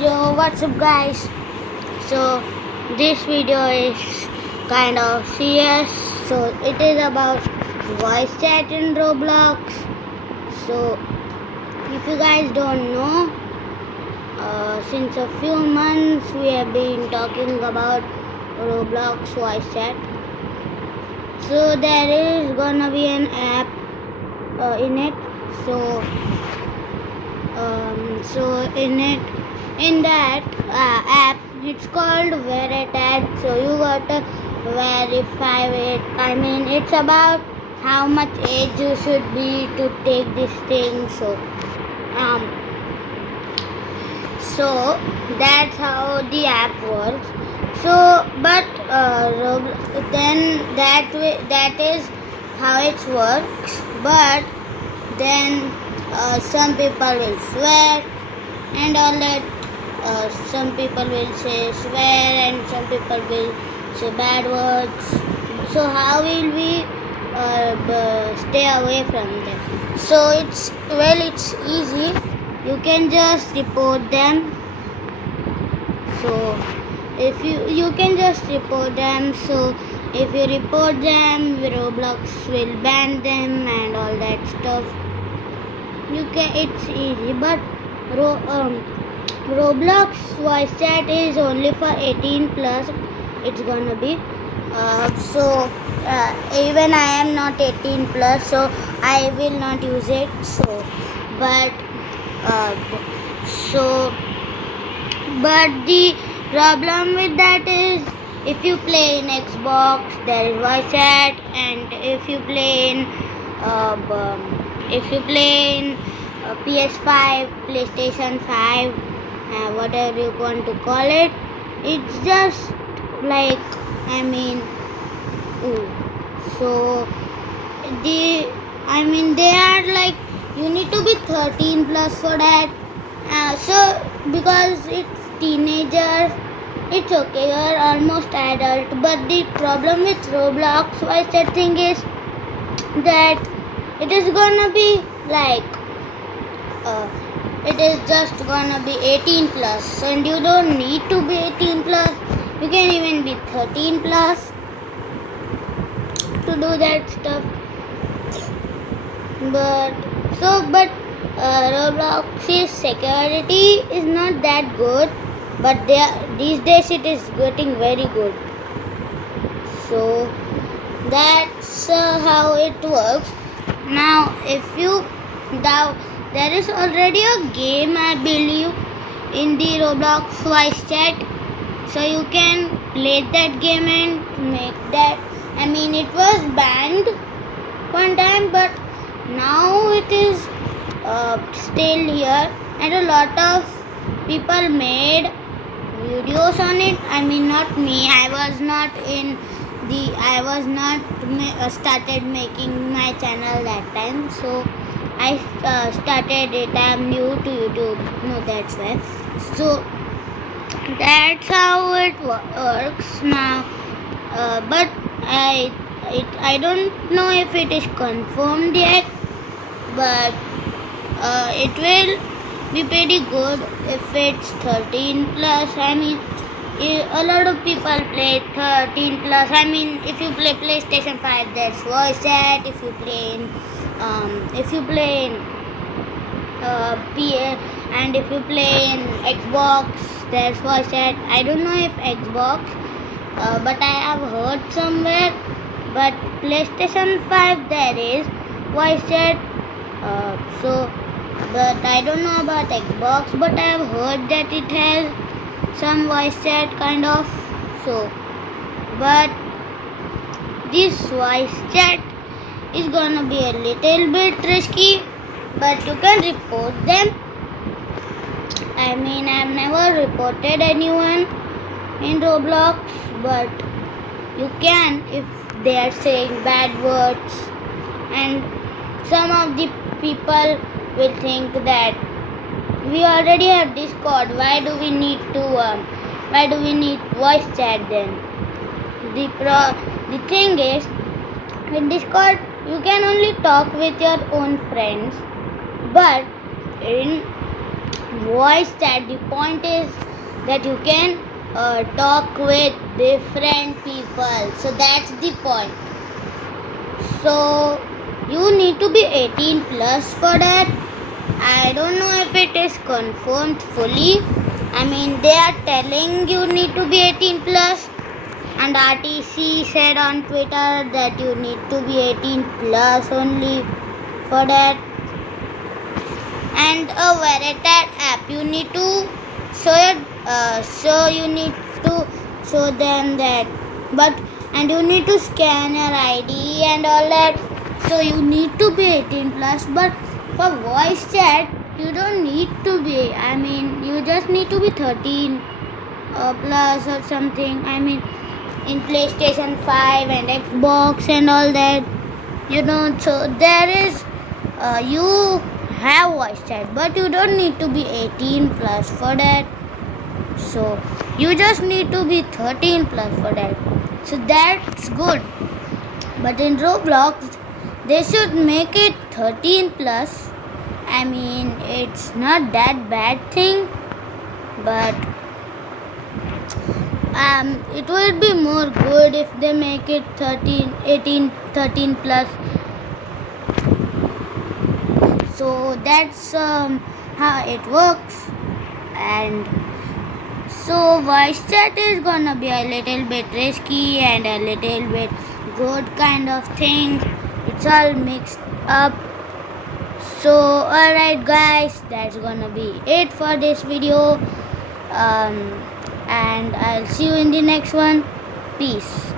Yo, what's up, guys? So, this video is kind of serious. So, it is about voice chat in Roblox. So, if you guys don't know, since a few months we have been talking about Roblox voice chat. So, there is gonna be an app in it. In that app, it's called Veritat. So you gotta verify it. I mean, it's about how much age you should be to take this thing. So that's how the app works. So, but then that is how it works. But then some people will swear and all that. Some people will say swear and some people will say bad words. So how will we stay away from them? So it's easy. You can just report them. So if you can just report them. So if you report them, Roblox will ban them and all that stuff. It's easy, but Roblox voice chat is only for 18 plus. It's gonna be even I am not 18 plus, so I will not use it. But the problem with that is, if you play in Xbox, there is voice chat, and if you play in PS5, PlayStation 5, whatever you want to call it, it's just like, they are like, you need to be 13 plus for that. Because it's teenager, it's okay, you're almost adult. But the problem with Roblox voice chat thing is that it is gonna be like it is just gonna be 18 plus, and you don't need to be 18 plus. You can even be 13 plus to do that stuff. But Roblox's security is not that good, but these days it is getting very good. So that's how it works. Now, there is already a game, I believe, in the Roblox voice chat. So you can play that game and make that. It was banned one time, but now it is still here, and a lot of people made videos on it. Not me. I was not started making my channel that time. So I started it. I'm new to YouTube. No, that's why. So that's how it works now. But I don't know if it is confirmed yet. But it will be pretty good if it's 13 plus. A lot of people play 13 plus. If you play PlayStation 5, there's voice chat. If you play in PA, and if you play in Xbox, there's voice chat. I don't know if Xbox, but I have heard somewhere. But PlayStation 5, there is voice chat. But I don't know about Xbox, but I have heard that it has some voice chat kind of. But this voice chat is gonna be a little bit risky, but you can report them. I've never reported anyone in Roblox, but you can if they are saying bad words. And some of the people will think that we already have Discord. Why do we need voice chat then? The thing is, in Discord you can only talk with your own friends, but in voice chat. The point is that you can talk with different people. So that's the point. So you need to be 18 plus for that. I don't know if it is confirmed fully. I mean, they are telling you need to be 18 plus, and RTC said on Twitter that you need to be 18 plus only for that. And a Veritat app, you need to you need to show them that, and you need to scan your ID and all that. So you need to be 18 plus, but for voice chat you don't need to be. I mean, you just need to be 13 plus or something. I mean, in PlayStation 5 and Xbox and all that, so there is you have voice chat, but you don't need to be 18 plus for that. So you just need to be 13 plus for that. So that's good. But in Roblox, they should make it 13 plus. I mean, it's not that bad thing, but it would be more good if they make it 13 plus. So that's how it works. And so voice chat is gonna be a little bit risky and a little bit good kind of thing. It's all mixed up. So alright guys, that's gonna be it for this video. And I'll see you in the next one. Peace.